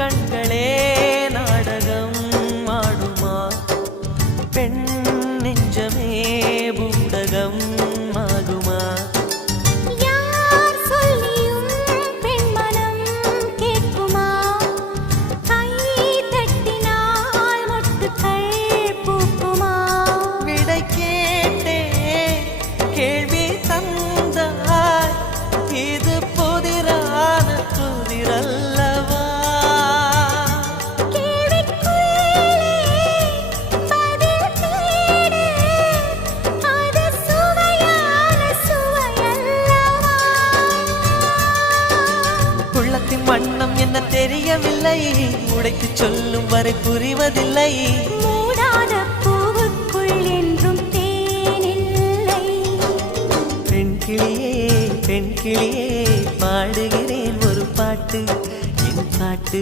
கண்களே நாடகம் ஆடுமா பெண் நெஞ்சமே பூடகம் ஆகுமா யார் சொல்லியும் பெண் மனம் கேட்குமா கை தட்டினால் மொட்டுக்கள் பூக்குமா விடை கேட்டே கேள்வி தந்தாய் இது புதிரான புதிரல்லவா கேள்விக்குள்ளே பதில் தேடு அது சுவையான சுவையல்லவா உள்ளத்தின் வண்ணம் என்ன தெரியவில்லை உடைத்து சொல்லும் வரை புரிவதில்லை மூடாத பூவுக்குள் என்றும் தேனில்லை பெண் கிளியே பாடுகிறேன் ஒரு பாட்டு என் பாட்டு